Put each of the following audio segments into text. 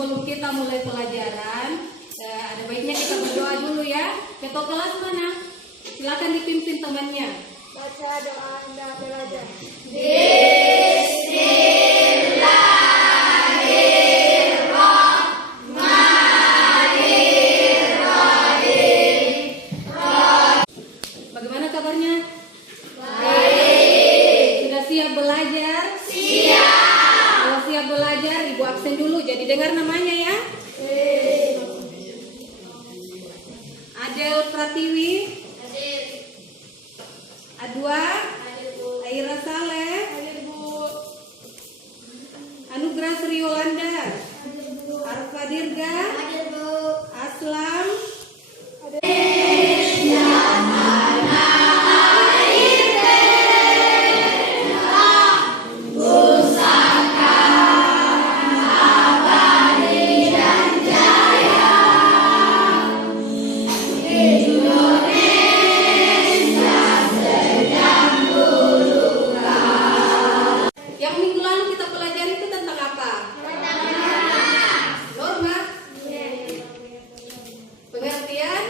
sebelum kita mulai pelajaran, ada baiknya kita berdoa dulu ya. Ketua kelas mana? Silakan dipimpin temannya. Baca doa Anda belajar. Bagaimana kabarnya? Baik. Sudah siap belajar? Siap. Kalau siap belajar, Ibu absen dulu. Jadi dengar namanya ya. Adel Pratiwi. Adwa. Aira Saleh. Anugrah Sri Yolanda. Arfa Dirga. Aslam. Yang minggu lalu kita pelajari itu tentang apa? Norma. Pengertian?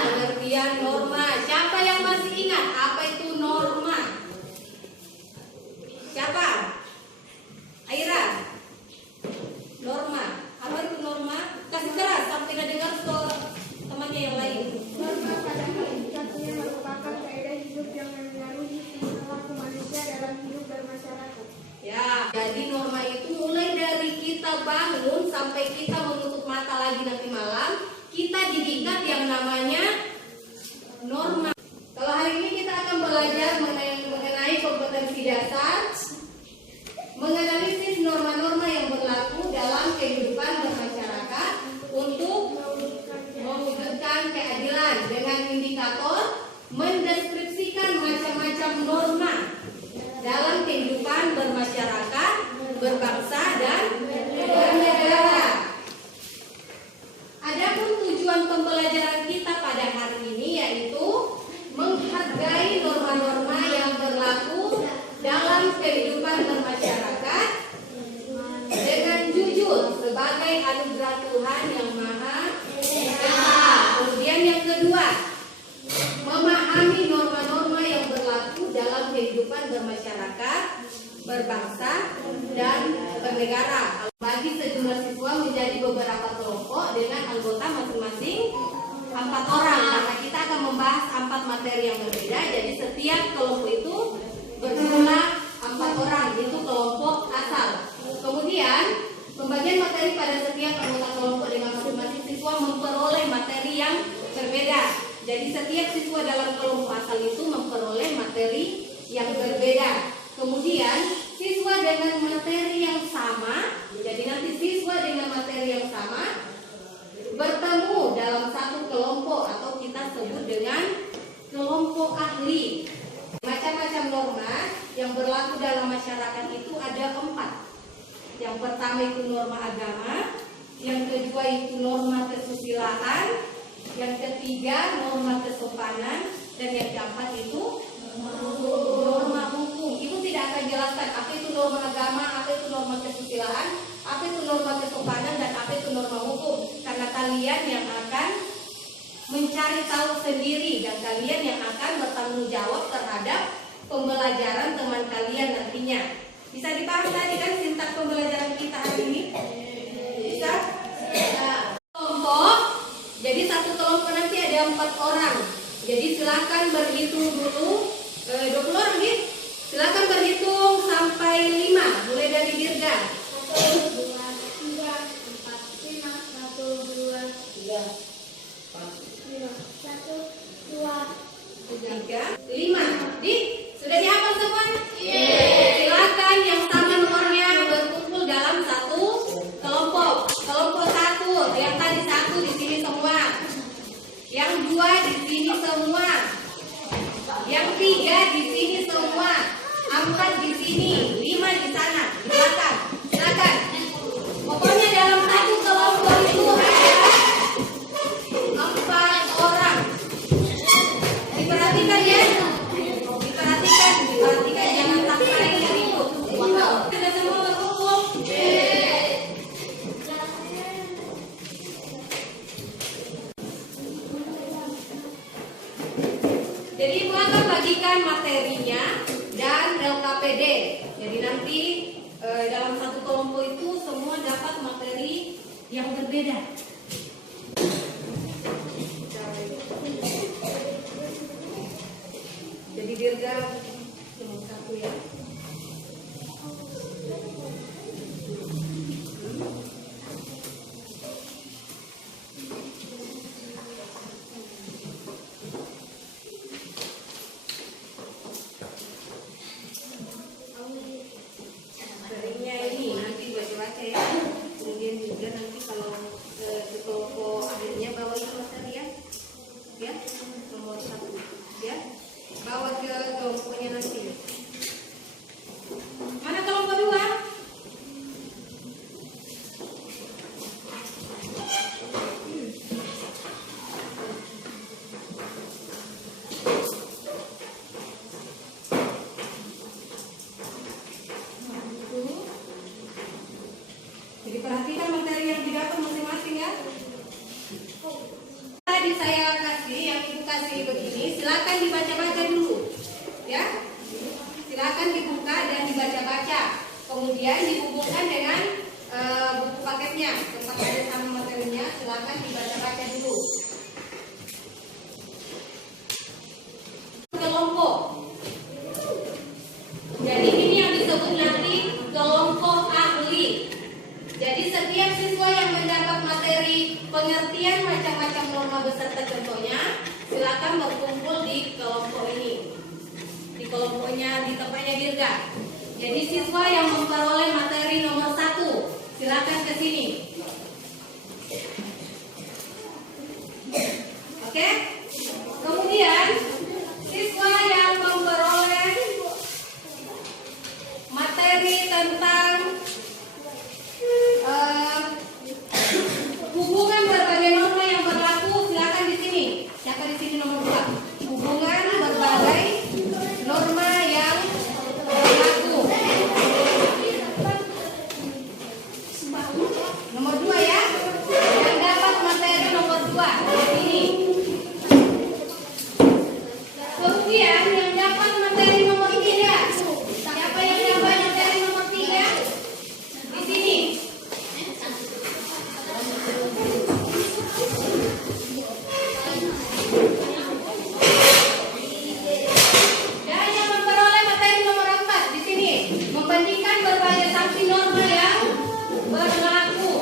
Pengertian norma. Siapa yang masih ingat apa itu norma? Siapa? Aira. Norma. Apa itu norma? Kasih keras sampai nggak dengar suara temannya yang lain. Norma pada hakikatnya merupakan kaidah hidup yang mengaruhi perilaku manusia dalam hidup bermasyarakat. Ya, jadi norma itu mulai dari kita bangun sampai kita menutup mata lagi nanti malam, kita dididik yang namanya norma. Kalau hari ini kita akan belajar mengenai kompetensi dasar, menganalisis norma-norma yang berlaku dalam kehidupan bermasyarakat untuk mewujudkan keadilan dengan indikator mendeskripsikan macam-macam norma dalam kehidupan bermasyarakat, berbangsa, dan bernegara. Adapun tujuan pembelajaran kita pada hari ini yaitu menghargai norma-norma yang berlaku dalam kehidupan bermasyarakat dengan jujur sebagai anugerah Tuhan yang Maha Esa. Kemudian yang kedua, memahami norma-norma yang berlaku dalam kehidupan bermasyarakat, berbangsa, dan bernegara. Bagi sejumlah siswa menjadi beberapa kelompok dengan anggota masing-masing 4 orang. Karena kita akan membahas 4 materi yang berbeda, jadi setiap kelompok itu berjumlah 4 orang. Itu kelompok asal. Kemudian pembagian materi pada setiap anggota kelompok dengan masing-masing siswa memperoleh materi yang berbeda. Jadi setiap siswa dalam kelompok asal itu memperoleh materi yang berbeda. Kemudian siswa dengan materi yang sama, jadi nanti siswa dengan materi yang sama bertemu dalam satu kelompok atau kita sebut dengan kelompok ahli. Macam-macam norma yang berlaku dalam masyarakat itu ada 4. Yang pertama itu norma agama, yang kedua itu norma kesusilaan, yang ketiga norma kesopanan, dan yang keempat itu norma hukum. Ibu tidak akan jelaskan apa itu norma agama, apa itu norma kesusilaan, apa itu norma kesopanan, dan apa itu norma hukum, karena kalian yang akan mencari tahu sendiri dan kalian yang akan bertanggung jawab terhadap pembelajaran teman kalian nantinya. Bisa dipahami tadi kan sintak pembelajaran kita hari ini? Bisa? Kelompok. Jadi satu kelompok nanti ada 4 orang. Jadi silakan berhitung dulu 20 orang nih. Silakan berhitung sampai 5. Mulai dari Dirga. 1, 2, 3, 4, 5, 1, 2, 3, 1, 2, 3, 5. Di sudah dihafal semua? Silakan yang sama nomornya berkumpul dalam satu memperhatikan materinya dan LKPD. Jadi nanti dalam satu kelompok itu semua dapat materi yang berbeda. Jadi Dirga nomor 1 ya. Materinya ini nanti baca-baca ya. Kemudian juga nanti kalau ke kelompok akhirnya bawa itu materi ya. Ya, nomor 1 ya. Bawa ke kelompoknya nanti. Mana kelompok 2? Jadi perhatikan materi yang didapat masing-masing ya. Tadi saya kasih, yang ibu kasih begini, silakan dibaca-baca dulu, ya. Silakan dibuka dan dibaca-baca. Kemudian dihubungkan dengan buku paketnya, tempat ada sama materinya. Silakan dibaca-baca dulu. Kelompok. Jadi ini yang disebut nanti kelompok ahli. Jadi setiap siswa yang mendapat materi pengertian macam-macam norma beserta contohnya, silakan berkumpul di kelompok ini. Di kelompoknya, di tempatnya Dirga. Jadi siswa yang memperoleh materi nomor 1, silakan ke sini. Oke? Kemudian siswa yang memperoleh materi tentang hubungan berbagai norma yang berlaku, silakan di sini. Siapa di sini nomor 2? Hubungan berbagai norma yang berlaku. Nomor 2 ya. Yang dapat materi nomor 2 di sini. Kemudian yang dapat materi nomor 3. Siapa yang dapat materi nomor 3? Di sini. Dan yang memperoleh materi nomor 4 di sini, membandingkan berbagai sanksi norma yang berlaku.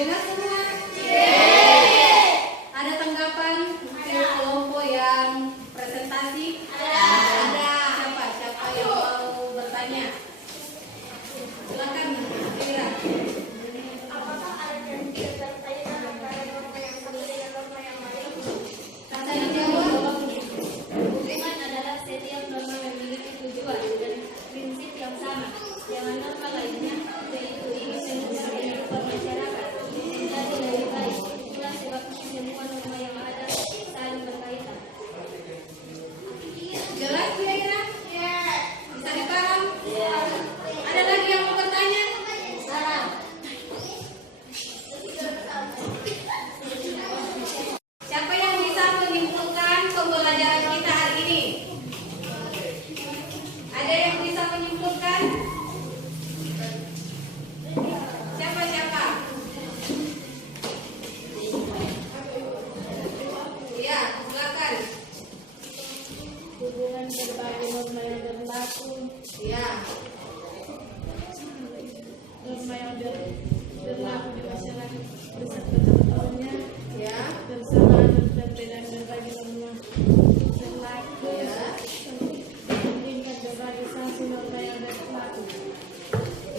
Dengar semua? Ada tanggapan kelompok yang presentasi? Ada. Siapa yang mau bertanya? Silakan, Kira. Apakah ada yang bisa terkaitan antara norma yang satu dengan norma yang lain? Kata dijawab. Hubungan adalah setiap norma memiliki tujuan dan prinsip yang sama dengan norma lainnya, yaitu ingin mengubah kehidupan masyarakat menjadi lebih baik. Itulah sebabnya semua norma yang ada saling berkaitan. Jelas kira-kira? Bisa dipaham? Ada lagi yang mau bertanya? Siapa yang bisa menyimpulkan pembelajaran kita hari ini? Ada yang bisa menyimpulkan? Siapa? Iya, silakan. Hubungan berbagai norma yang berlaku, Iya. norma yang berlaku di masyarakat beserta contohnya, Ya. bersamaan dan perbedaan berbagai norma berlaku, Ya. tingkat berbagai sanksi norma yang berlaku.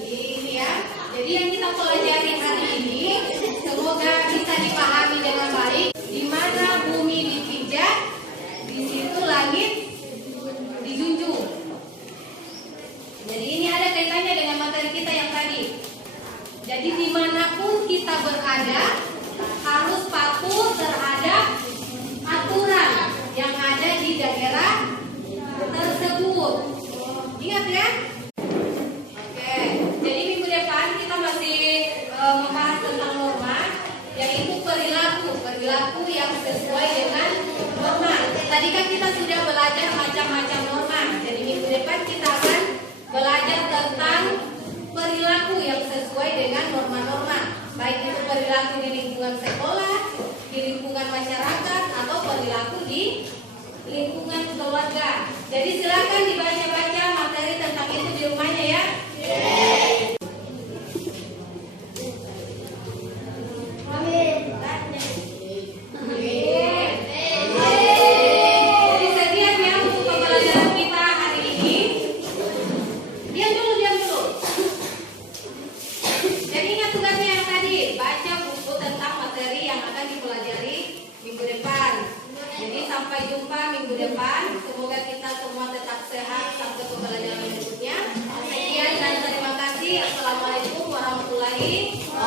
Ini ya. Jadi yang kita pelajari hari ini semoga bisa dipahami dengan baik. Di mana bumi dipijak, di situ langit dijunjung. Jadi ini ada kaitannya dengan materi kita yang tadi. Jadi dimanapun kita berada harus patuh terhadap aturan yang ada di daerah tersebut. Ingat ya? Oke, jadi minggu depan kita masih membahas tentang norma, yaitu perilaku yang sesuai dengan norma. Tadi kan kita sudah belajar macam-macam norma. Jadi minggu depan kita akan belajar tentang perilaku yang sesuai dengan norma-norma, baik itu perilaku di lingkungan sekolah, di lingkungan masyarakat, atau perilaku di lingkungan keluarga. Jadi silakan dibaca-baca materi tentang itu di rumahnya ya. Jadi sekian ya untuk pembelajaran kita hari ini. Diam dulu. Jadi ingat tugasnya yang tadi, baca buku tentang materi yang akan dipelajari minggu depan. Jadi sampai jumpa minggu depan. Semoga kita semua tetap sehat sampai pembelajaran berikutnya. Sekian dan terima kasih. Assalamualaikum warahmatullahi wabarakatuh.